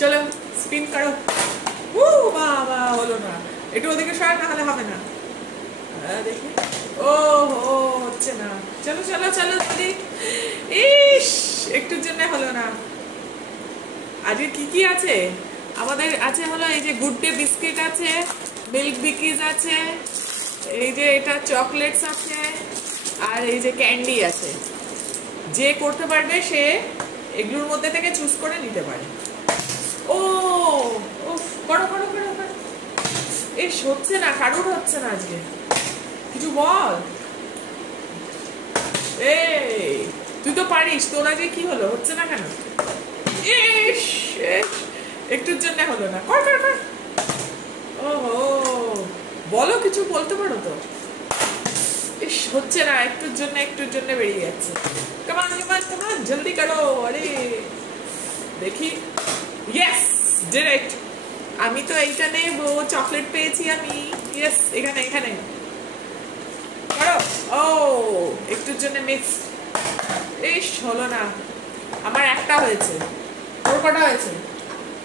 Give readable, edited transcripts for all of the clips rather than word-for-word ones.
চলো স্পিন করো। বাবা হলো না, একটু ওদিকে সরা, না হলে হবে না। দেখি, ও হচ্ছে না। চলো চলো চলো দিদি। ইস, একটুর জন্য হলো না। আজকে কি কি আছে আমাদের? আছে হলো এই যে গুড ডে বিস্কিট আছে, মিল্ক বিকিজ আছে, এই যে এটা চকলেটস আছে, আর এই যে ক্যান্ডি আছে। যে করতে পারবে সে এগুলোর মধ্যে থেকে চুজ করে নিতে পারে। ও করো করো করো করো। ইস, হচ্ছে না, কারোর হচ্ছে না আজকে। কিছু বল। এই তুই তো পারিস, তোর আজকে কি হলো? হচ্ছে না কেন? ইস, একটুর জন্য হলো না। কর কর কর। ওহো, বলো, কিছু বলতে পারো তো। ইস, হচ্ছে না, একটুর জন্য বেরিয়ে যাচ্ছে। কামান কামান কামান, জলদি করো। আরে দেখি, ইয়েস, ডিরেক্ট। আমি তো এইটা নেব, চকলেট পেয়েছি আমি। ইয়েস, এখানে এখানে করো। ও, একটুর জন্য মিক্স। ইস, হলো না। আমার একটা হয়েছে, তোর কটা হয়েছে?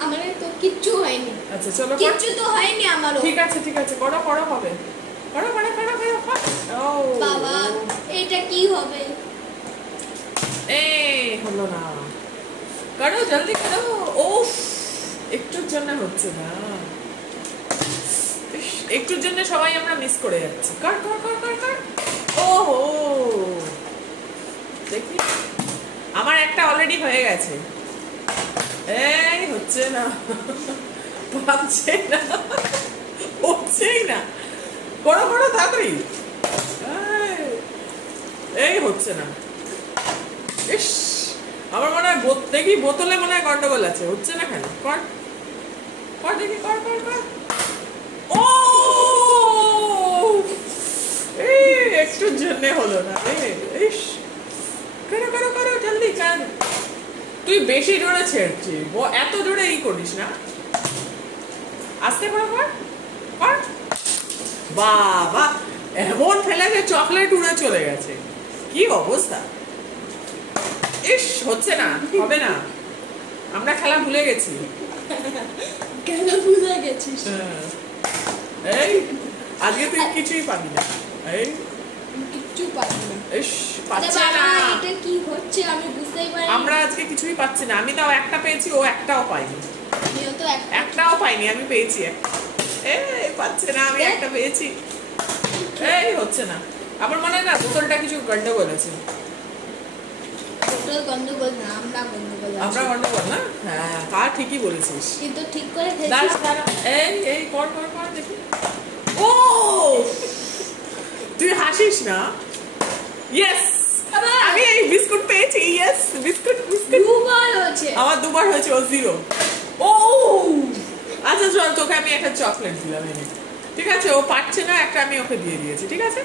আমার তো কিচ্ছু হয়নি। আচ্ছা চলো, কিচ্ছু তো হয়নি আমারও। ঠিক আছে ঠিক আছে, করো করো, হবে। করো করো করো করো। ও বাবা, এটা কি হবে? হলো না। করো, জলদি করো। ওফ, একটুর জন্য হচ্ছে না। একটুর জন্য সবাই আমরা মিস করে যাচ্ছি। কর কর কর কর কর। ওহো, দেখি, আমার একটা অলরেডি হয়ে গেছে। এই হচ্ছে না, পাচ্ছে না, হচ্ছেই না। করো করো তাড়াতাড়ি। এই হচ্ছে না। ইস, আমার মনে হয় দেখি বোতলে মনে হয় গন্ডগোল আছে। হচ্ছে না কেন? কর কর দেখি, কর কর কর। ও, এই একটুর জন্য হলো না। ইস, করো করো করো, জলদি কাজ। তুই বেশি জোরে ছেড়ছিস, এত জোরে করিস না। আস্তে করো, কর কর। বাবা, এমন ফেলেছে চকলেট উড়ে চলে গেছে। কি অবস্থা! ইস, হচ্ছে না, হবে না। আমরা খেলা ভুলে গেছি। খেলা ভুলে গেছিস? এই আজকে তুই কিছুই পাবি না। এই কিচ্ছু পাবি না। ইস, পাচ্ছে না। এটা কি হচ্ছে আমি বুঝতেই পারি। আমরা আজকে কিছুই পাচ্ছি না। আমি তাও একটা পেয়েছি, ও একটাও পাইনি। আমিও তো একটাও পাইনি, আমি পেয়েছি একটা। এই পাচ্ছে না, আমি একটা পেয়েছি। এই হচ্ছে না। আমার মনে হয় না বোতলটা কিছু গন্ডগোল আছে। বোতল গন্ডগোল না, আমরা গন্ডগোল আছি। আমরা গন্ডগোল না? হ্যাঁ, তা ঠিকই বলেছিস। কিন্তু ঠিক করে খেয়েছিস। দাঁড়া দাঁড়া, এই কর কর কর দেখি। ও, তুই হাসিস না। ইয়েস, আমি এই বিস্কুট পেয়েছি। ইয়েস, বিস্কুট বিস্কুট দুবার হয়েছে। আমার দুবার হয়েছে, ও জিরো। ও আচ্ছা চল, তোকে আমি একটা চকলেট দিলাম এনে। ঠিক আছে, ও পারছে না, একটা আমি ওকে দিয়ে দিয়েছি। ঠিক আছে,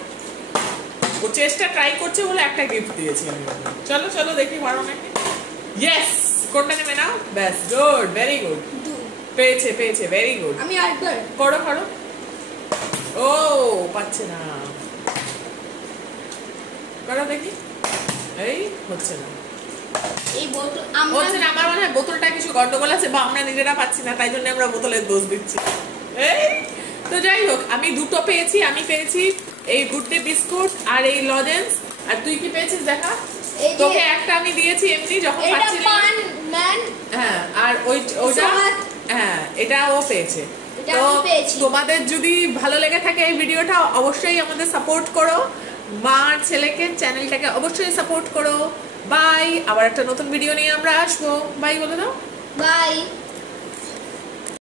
ও চেষ্টা ট্রাই করছে বলে একটা গিফট দিয়েছি আমি ওকে। চলো চলো দেখি পারো নাকি। ইয়েস, কোনটা নেবে না? ব্যাস, গুড, ভেরি গুড। পেয়েছে পেয়েছে, ভেরি গুড। আমি আরেকবার করো করো। ও, পাচ্ছে না। করো দেখি। এই হচ্ছে না, এই বোতল হচ্ছে না। আমার মনে হয় বোতলটা কিছু গন্ডগোল আছে, বা আমরা নিজেরা পাচ্ছি না, তাই জন্য আমরা বোতলের দোষ দিচ্ছি। এই তো যাই হোক, আমি দুটো পেয়েছি। আমি পেয়েছি এই গুড ডে বিস্কুট আর এই লজেন্স। আর তুই কি পেয়েছিস দেখা? তোকে একটা আমি দিয়েছি এমনি যখন পাচ্ছিলাম। হ্যাঁ, আর ওইটা, হ্যাঁ, এটা ও পেয়েছে। তো তোমাদের যদি ভালো লেগে থাকে এই ভিডিওটা, অবশ্যই আমাদের সাপোর্ট করো। মা আর ছেলেকে চ্যানেলটাকে অবশ্যই সাপোর্ট করো। বাই, আবার একটা নতুন ভিডিও নিয়ে আমরা আসবো। বাই বলে দাও। বাই।